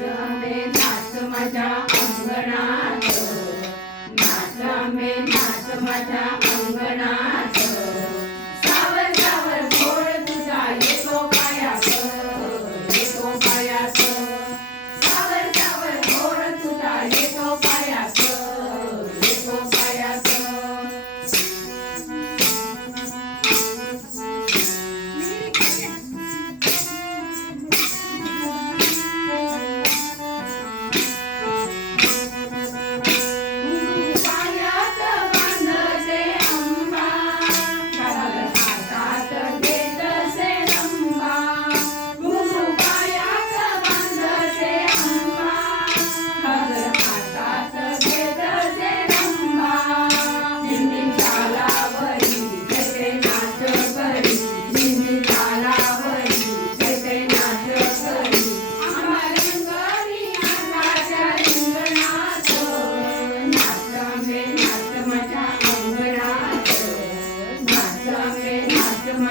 नाच नाच माझ्या अंगणात. नाच मे नाच माझ्या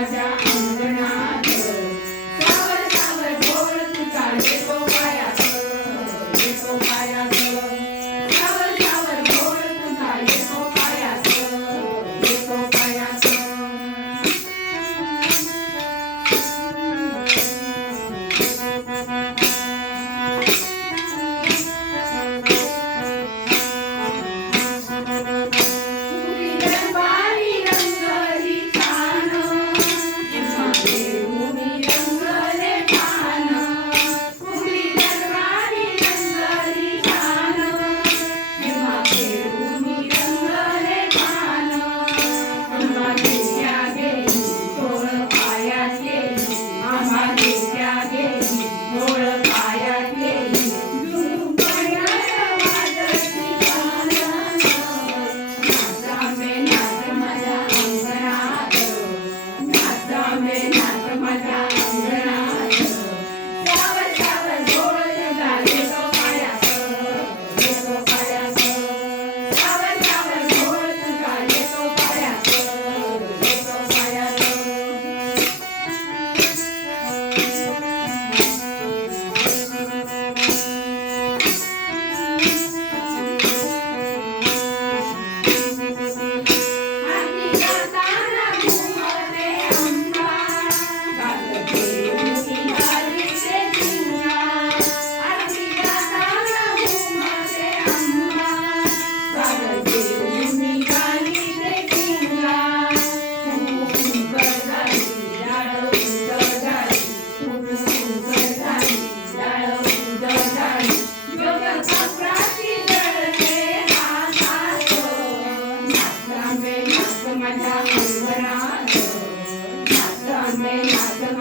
नाच I've done